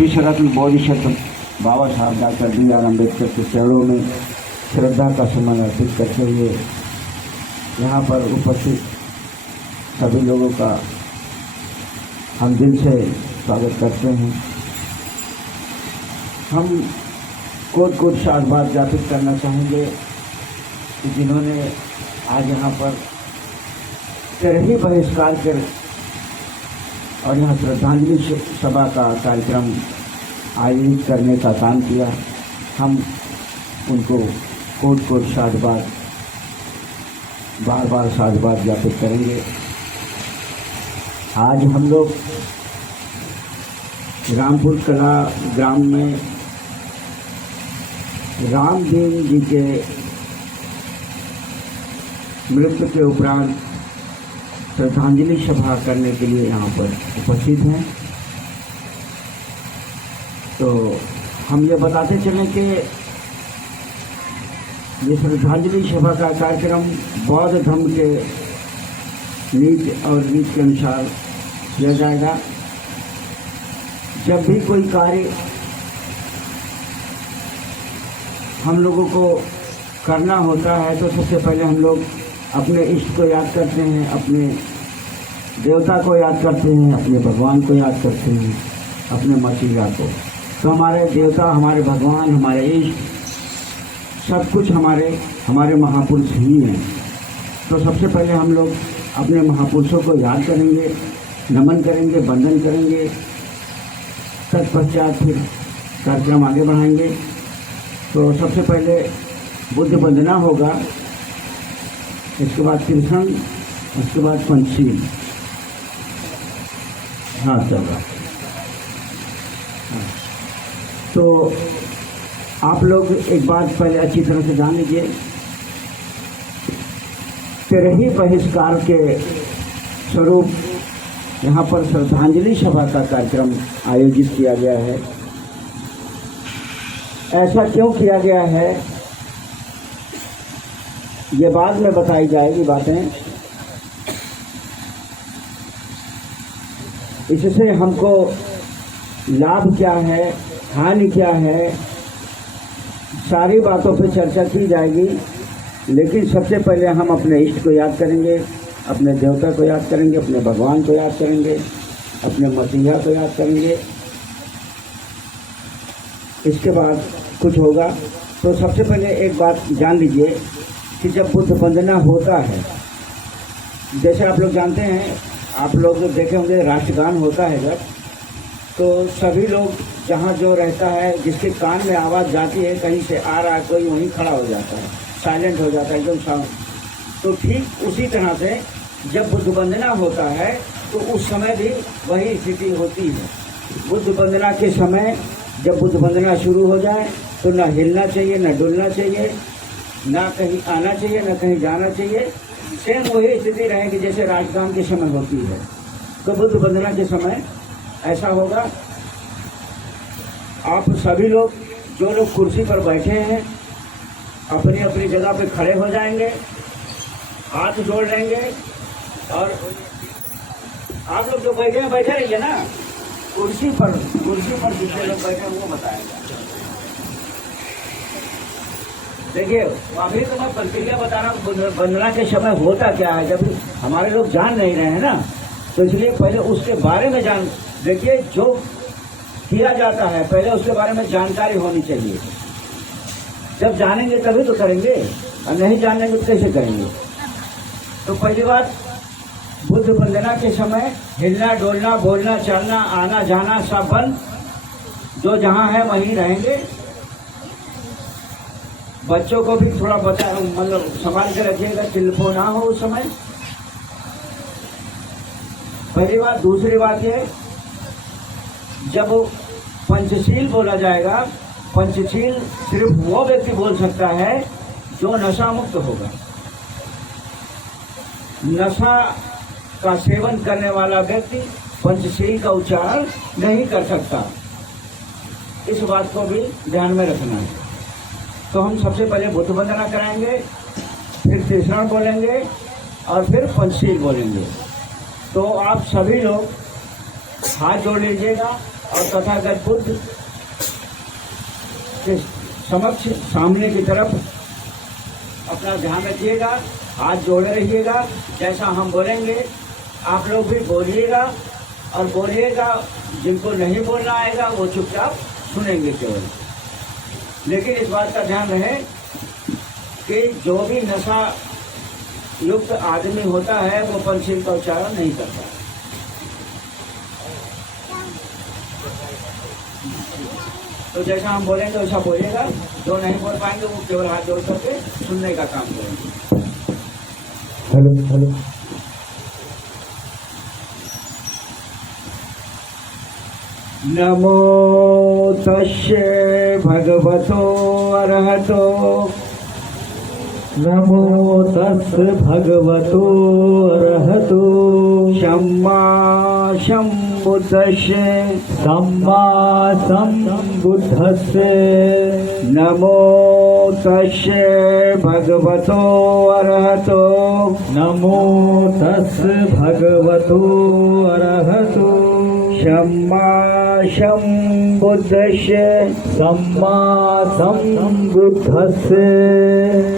विश्व रत्न बोधिसत्व बाबा साहब doctor BR Ambedkar के चरणों में श्रद्धा का सुमन अर्पित करते हुए यहाँ पर उपस्थित सभी लोगों का हम दिल से स्वागत करते हैं। हम कोट साधुवाद ज्ञापित करना चाहेंगे कि जिन्होंने आज यहाँ पर तरही बहिष्कार कर और यहाँ श्रद्धांजलि सभा का कार्यक्रम आयोजित करने का काम किया, हम उनको कोट साधुवाद बार साधुवाद ज्ञापित करेंगे। आज हम लोग रामपुर कला ग्राम में रामदीन जी के मृत्यु के उपरांत श्रद्धांजलि सभा करने के लिए यहाँ पर उपस्थित हैं। तो हम ये बताते चलें कि ये श्रद्धांजलि सभा का कार्यक्रम बौद्ध धर्म के नीति और रीति के अनुसार किया जाएगा। जब भी कोई कार्य हम लोगों को करना होता है तो सबसे पहले हम लोग अपने इष्ट को याद करते हैं, अपने देवता को याद करते हैं, अपने भगवान को याद करते हैं, अपने मसीहा को। तो हमारे देवता, हमारे भगवान, हमारे इष्ट सब कुछ हमारे महापुरुष ही हैं। तो सबसे पहले हम लोग अपने महापुरुषों को याद करेंगे, नमन करेंगे, वंदन करेंगे। तत्पश्चात फिर कार्यक्रम आगे बढ़ाएंगे। तो सबसे पहले बुद्ध वंदना होगा, इसके बाद कृष्ण, उसके बाद पंचशील। हाँ चल रहा। तो आप लोग एक बात पहले अच्छी तरह से जान लीजिए, तरही बहिष्कार के स्वरूप यहाँ पर श्रद्धांजलि सभा का कार्यक्रम आयोजित किया गया है। ऐसा क्यों किया गया है ये बाद में बताई जाएगी बातें। इससे हमको लाभ क्या है, हानि क्या है, सारी बातों पे चर्चा की जाएगी। लेकिन सबसे पहले हम अपने इष्ट को याद करेंगे, अपने देवता को याद करेंगे, अपने भगवान को याद करेंगे, अपने मसीहा को याद करेंगे। इसके बाद कुछ होगा। तो सबसे पहले एक बात जान लीजिए कि जब बुद्ध वंदना होता है, जैसे आप लोग जानते हैं, आप लोग देखे होंगे राष्ट्रगान होता है जब, तो सभी लोग जहाँ जो रहता है, जिसके कान में आवाज़ जाती है, कहीं से आ रहा है कोई, वहीं खड़ा हो जाता है, साइलेंट हो जाता है एकदम साउंड। तो ठीक उसी तरह से जब बुद्ध वंदना होता है तो उस समय भी वही स्थिति होती है। बुद्ध वंदना के समय जब बुद्ध वंदना शुरू हो जाए तो ना हिलना चाहिए, ना डुलना चाहिए, ना कहीं आना चाहिए, ना कहीं जाना चाहिए। सेम वही स्थिति रहेगी जैसे राजगान के समय होती है। तो बुद्ध वंदना के समय ऐसा होगा, आप सभी लोग जो लोग कुर्सी पर बैठे हैं अपनी अपनी जगह पे खड़े हो जाएंगे, हाथ जोड़ लेंगे। और आप लोग जो बैठे हैं बैठे रहिए ना, कुर्सी पर जितने लोग बैठे हैं वो बताएंगे। देखिए अभी तो मैं प्रक्रिया बता रहा हूँ वंदना के समय होता क्या है। जब हमारे लोग जान नहीं रहे हैं ना, तो इसलिए पहले उसके बारे में जान। देखिए जो किया जाता है पहले उसके बारे में जानकारी होनी चाहिए। जब जानेंगे तभी तो करेंगे, और नहीं जानेंगे तो कैसे करेंगे। तो पहली बात, बुद्ध वंदना के समय हिलना डोलना बोलना चलना आना जाना सब बंद। जो जहाँ है वहीं रहेंगे। बच्चों को भी थोड़ा बचा मतलब संभाल के रखिएगा, चिल्पो ना हो उस समय। पहली बात। दूसरी बात ये, जब पंचशील बोला जाएगा, पंचशील सिर्फ वो व्यक्ति बोल सकता है जो नशा मुक्त होगा। नशा का सेवन करने वाला व्यक्ति पंचशील का उच्चारण नहीं कर सकता। इस बात को भी ध्यान में रखना है। तो हम सबसे पहले बुद्ध वंदना कराएंगे, फिर तीसरण बोलेंगे और फिर पंचशील बोलेंगे। तो आप सभी लोग हाथ जोड़ लीजिएगा और तथागत बुद्ध के समक्ष सामने की तरफ अपना ध्यान रखिएगा, हाथ जोड़े रहिएगा। जैसा हम बोलेंगे आप लोग भी बोलिएगा और बोलिएगा। जिनको नहीं बोलना आएगा वो चुपचाप सुनेंगे केवल। लेकिन इस बात का ध्यान रहे कि जो भी नशा युक्त आदमी होता है वो पंचशील का उच्चारण नहीं करता। तो जैसा हम बोलेंगे वैसा बोलिएगा। जो नहीं बोल पाएंगे वो केवल हाथ जोड़ करके सुनने का काम करेंगे। Hello hello. नमो तस्ये भगवतो अरहतो। नमो तस् भगवतो अरहतो सम्मा सम्बुद्धस्ये। सम्मा सम्बुद्धस्ये। नमो तस्ये भगवतो अरहतो। नमो तस् भगवतो अरहतो सम्मा सम्बुद्धस्ये। सम्मा सम्बुद्धस्ये।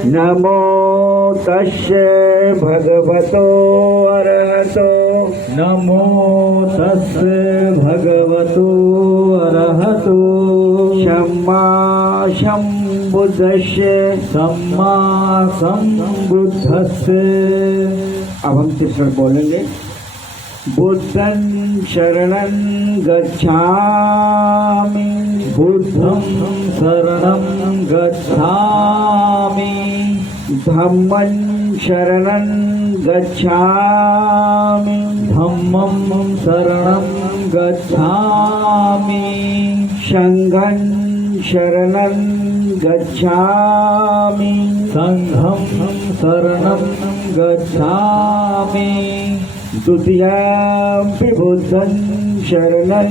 नमो तस्ये भगवतो अरहतो। नमो तस्य भगवतो अरहतो सम्मा सम्बुद्धस्ये। सम्मा सम्बुद्धस्ये। अब हम तीसरा बोलेंगे। बुद्धं शरणं गच्छामि। बुद्धं शरणं गच्छामि। धम्मं शरणं गच्छामि। धम्मं शरणं गच्छामि। संघं शरणं गच्छामि। संघं शरणं गच्छामि। द्वितीयंपि बुद्धं शरणं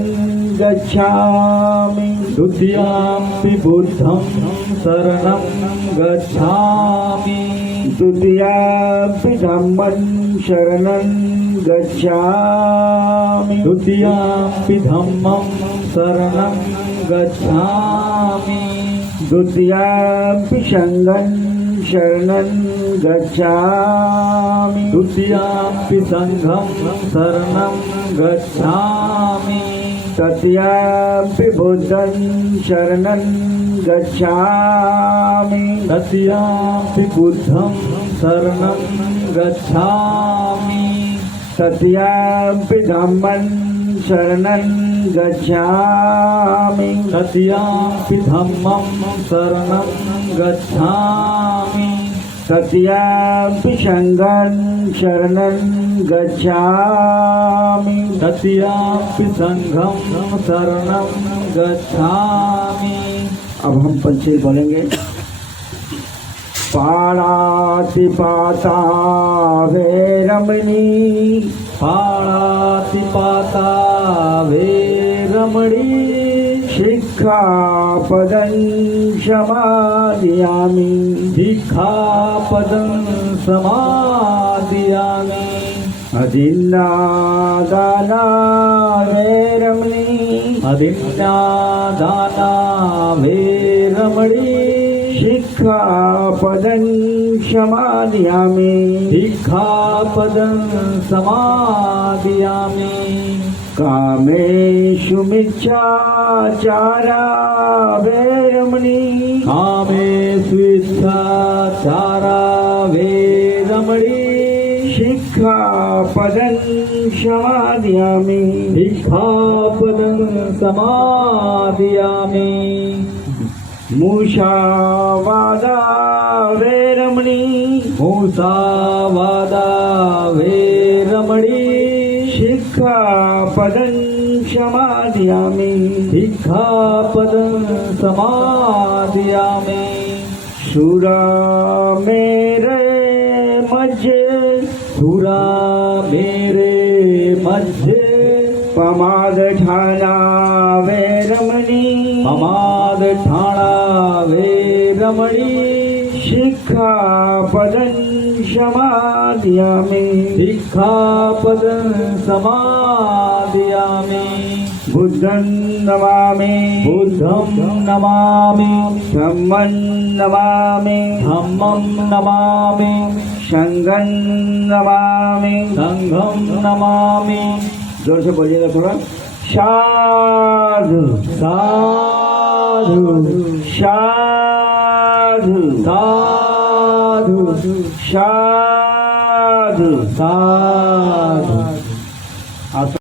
गच्छामि। द्वितीयंपि बुद्धं शरणं गच्छामि। द्वितीयंपि धम्मं शरणं गच्छामि। द्वितीयंपि धम्मं शरणं गच्छामि। द्वितीयंपि संघं शरणं गच्छामि। द्वितीयंपि संघं शरणं गच्छामि। तृतीयंपि बुद्धं शरणं गच्छामि। तृतीयंपि बुद्धं शरणं गच्छामि। तृतीयंपि धम्मं शरणं गच्छामि। तृतीयंपि धम्मं शरणं गच्छामि। तृतीयंपि संघं शरणं गच्छामि। तृतीयंपि संघं शरणं गच्छामि। अब हम पंचशील बोलेंगे। पाणातिपाता वैरमणि। पाणातिपाता वैरमणि। शिक्षापदं समादयामि। शिक्षापदं समादयामि। अदिन्नादाना वैरमणि। अदिन्नादाना वैरमणि। शिक्षापदं समादयामि। शिक्षापदं समादयामि। कामेषु मिच्छाचारा वैरमणि। कामेषु मिच्छाचारा वैरमणि। शिक्षापदं समादयामि। शिक्षापदं समादयामि। मुषावादा वैरमणि। मुषावादा वैरमणि। शिक्षापदं समादयामि। शिक्षापदं समादयामि। सुरा मेरे मध्य। सुरा मेरे मध्य। पमादठाना वैरमणि। पमादठाना वैरमणि। शिक्षापदं समादयामि सिक्खापदं समादयामि बुद्धं नमामि बुद्धं नमामि धम्मं नमामि धम्मं नमामि संघं नमामि संघं नमामि जोर से बोलिएगा थोड़ा साधु साधु साधु साधु साधु साधु